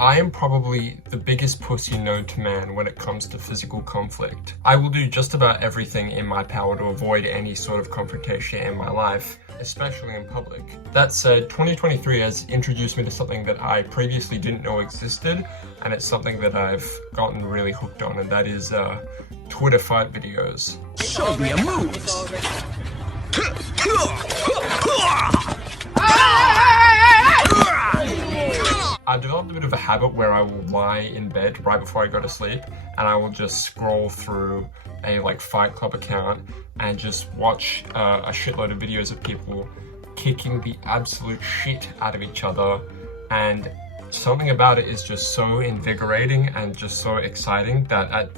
I am probably the biggest pussy known to man when it comes to physical conflict. I will do just about everything in my power to avoid any sort of confrontation in my life, especially in public. That said, 2023 has introduced me to something that I previously didn't know existed, and it's something that I've gotten really hooked on, and that is Twitter fight videos. Show me your moves! I've developed a bit of a habit where I will lie in bed right before I go to sleep, and I will just scroll through a Fight Club account and just watch a shitload of videos of people kicking the absolute shit out of each other, and something about it is just so invigorating and just so exciting that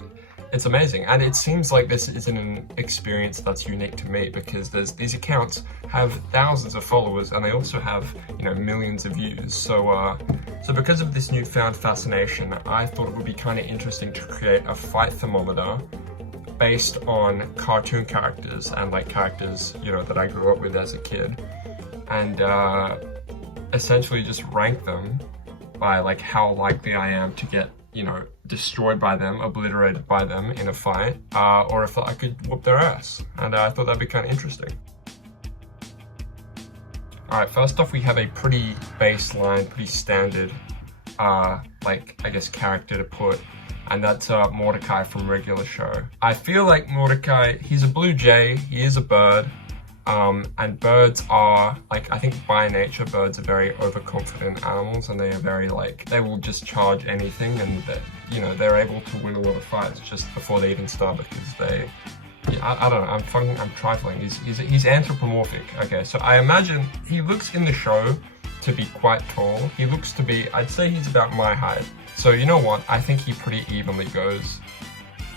it's amazing. And it seems like this isn't an experience that's unique to me, because these accounts have thousands of followers and they also have, you know, millions of views. So because of this newfound fascination, I thought it would be kind of interesting to create a fight thermometer based on cartoon characters and like characters, you know, that I grew up with as a kid, and essentially just rank them by like how likely I am to get, you know, destroyed by them, obliterated by them in a fight, or if I could whoop their ass. And I thought that'd be kind of interesting. Alright, first off, we have a pretty baseline, pretty standard, like, I guess, character to put, and that's Mordecai from Regular Show. I feel like Mordecai, he's a blue jay, he is a bird, and birds are, like, I think by nature, birds are very overconfident animals, and they are very, like, they will just charge anything, and, you know, they're able to win a lot of fights just before they even start, because they, yeah, I don't know, I'm trifling. He's anthropomorphic. Okay, so I imagine he looks in the show to be quite tall. He looks to be, I'd say he's about my height. So you know what, I think he pretty evenly goes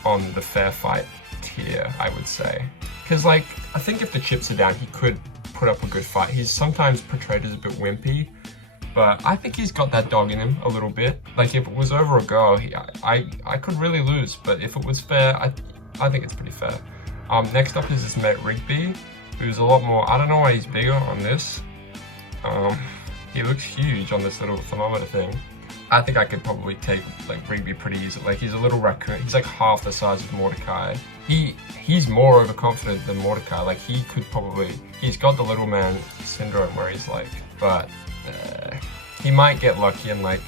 on the fair fight tier, I would say. Because, like, I think if the chips are down, he could put up a good fight. He's sometimes portrayed as a bit wimpy, but I think he's got that dog in him a little bit. Like, if it was over a girl, I could really lose, but if it was fair, I think it's pretty fair. Next up is his mate Rigby, who's a lot more, I don't know why he's bigger on this. He looks huge on this little thermometer thing. I think I could probably take, like, Rigby pretty easily. Like, he's a little raccoon. He's like half the size of Mordecai. He's more overconfident than Mordecai. Like, he could probably, he's got the little man syndrome where he's like, but he might get lucky and, like,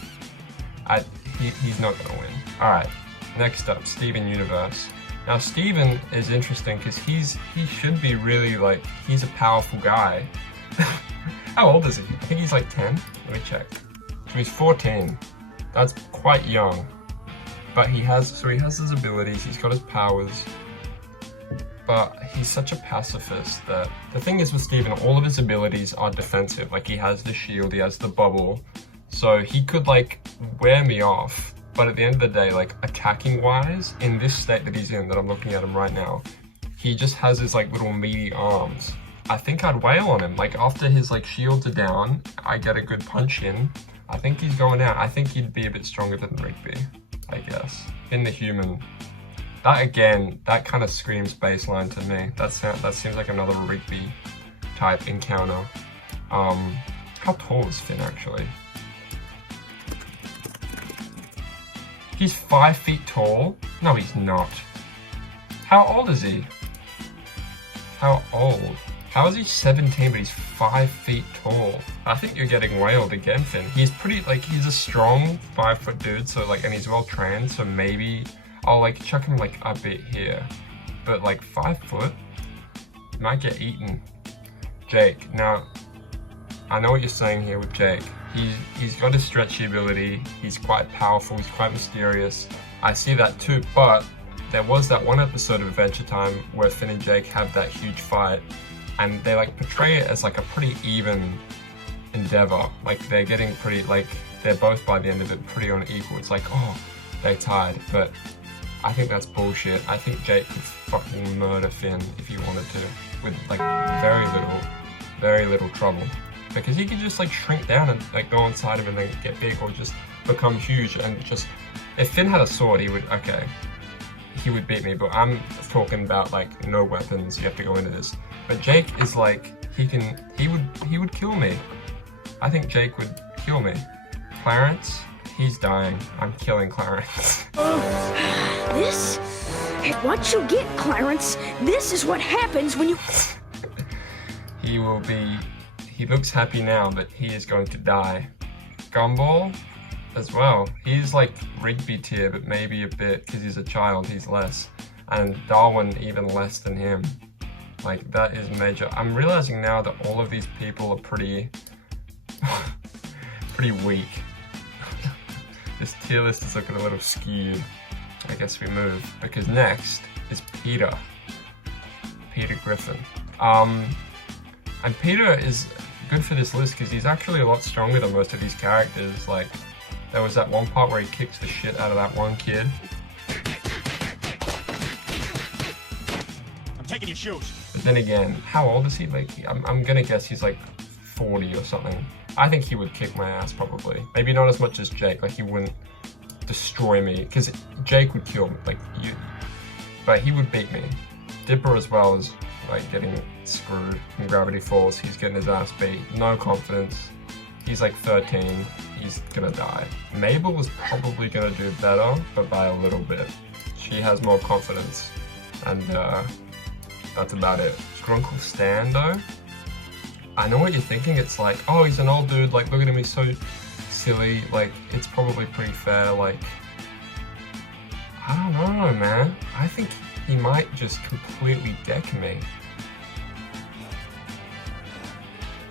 he's not gonna win. Alright, next up, Steven Universe. Now, Steven is interesting because he should be really, like, he's a powerful guy. How old is he? I think he's like 10. Let me check. So he's 14. That's quite young. But he has his abilities, he's got his powers. But he's such a pacifist that, the thing is with Steven, all of his abilities are defensive. Like, he has the shield, he has the bubble. So he could, like, wear me off. But at the end of the day, like, attacking wise, in this state that he's in, that I'm looking at him right now, he just has his, like, little meaty arms. I think I'd wail on him. Like, after his, like, shields are down, I get a good punch in. I think he's going out. I think he'd be a bit stronger than Rigby, I guess. In the human. That, again, that kind of screams baseline to me. That seems like another Rigby type encounter. How tall is Finn, actually? He's 5 feet tall? No, he's not. How old is he? How old? How is he 17 but he's 5 feet tall? I think you're getting wailed again, Finn. He's pretty, like, he's a strong 5 foot dude, so, like, and he's well trained, so maybe I'll, like, chuck him, like, a bit here. But, like, 5 foot? Might get eaten. Jake. Now, I know what you're saying here with Jake. He's got his stretchy ability, he's quite powerful, he's quite mysterious. I see that too, but there was that one episode of Adventure Time where Finn and Jake have that huge fight, and they, like, portray it as, like, a pretty even endeavor. Like, they're getting pretty, like, they're both by the end of it pretty unequal. It's like, oh, they tied, but I think that's bullshit. I think Jake could fucking murder Finn if he wanted to, with, like, very little trouble. Because he could just, like, shrink down and, like, go inside him and then get big, or just become huge and just, if Finn had a sword, he would beat me, but I'm talking about, like, no weapons, you have to go into this. But Jake is, like, he would kill me. I think Jake would kill me. Clarence, He's dying. I'm killing Clarence. This? What you get, Clarence? This is what happens when you... He looks happy now, but he is going to die. Gumball as well. He's like Rigby tier, but maybe a bit, because he's a child, he's less. And Darwin even less than him. Like, that is major. I'm realizing now that all of these people are pretty weak. This tier list is looking a little skewed. I guess we move, because next is Peter Griffin. And Peter is good for this list because he's actually a lot stronger than most of these characters. Like, there was that one part where he kicks the shit out of that one kid. I'm taking your shoes. But then again, how old is he? Like, I'm gonna guess he's like 40 or something. I think he would kick my ass probably. Maybe not as much as Jake. Like, he wouldn't destroy me because Jake would kill me. Like, but he would beat me. Dipper as well is like getting screwed in Gravity Falls. He's getting his ass beat. No confidence. He's like 13. He's gonna die. Mabel is probably gonna do better, but by a little bit. She has more confidence, and that's about it. Grunkle Stan though, I know what you're thinking. It's like, oh, he's an old dude. Like, look at him. He's so silly. Like, it's probably pretty fair. Like, I don't know, man. I think he might just completely deck me.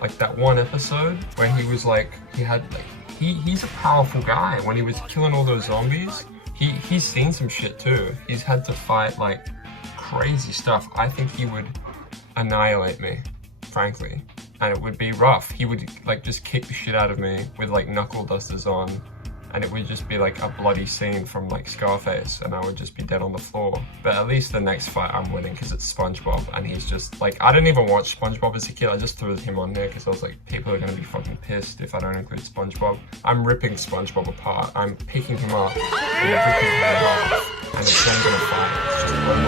Like that one episode where he was like, he's a powerful guy. When he was killing all those zombies, he's seen some shit too. He's had to fight like crazy stuff. I think he would annihilate me, frankly. And it would be rough. He would like just kick the shit out of me with like knuckle dusters on. And it would just be like a bloody scene from like Scarface, and I would just be dead on the floor. But at least the next fight I'm winning because it's SpongeBob, and he's just like, I didn't even watch SpongeBob as a kid. I just threw him on there because I was like, people are gonna be fucking pissed if I don't include SpongeBob. I'm ripping SpongeBob apart. I'm picking him up and ripping him in half, and it's then gonna fight. It's just one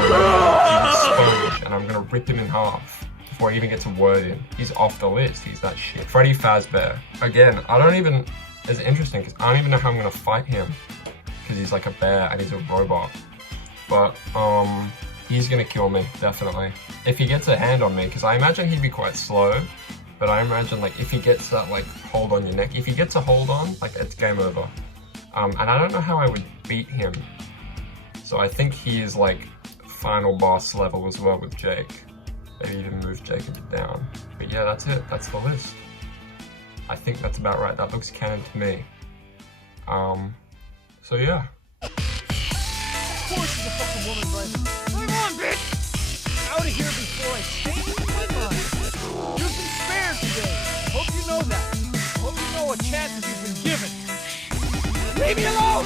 more sponge, and I'm gonna rip him in half before I even get to word in. He's off the list. He's that shit. Freddy Fazbear. Again, it's interesting because I don't even know how I'm gonna fight him because he's like a bear and he's a robot. But he's gonna kill me, definitely. If he gets a hand on me, because I imagine he'd be quite slow, but I imagine like if he gets that like hold on your neck, if he gets a hold on, like it's game over. And I don't know how I would beat him. So I think he is like final boss level as well with Jake. Maybe even move Jake down. But yeah, that's it, that's the list. I think that's about right. That looks canon to me. So yeah. Of course she's a fucking woman, right? Come on, bitch! Out of here before I change my mind. You've been spared today. I hope you know that. I hope you know what chances you've been given. Leave me alone!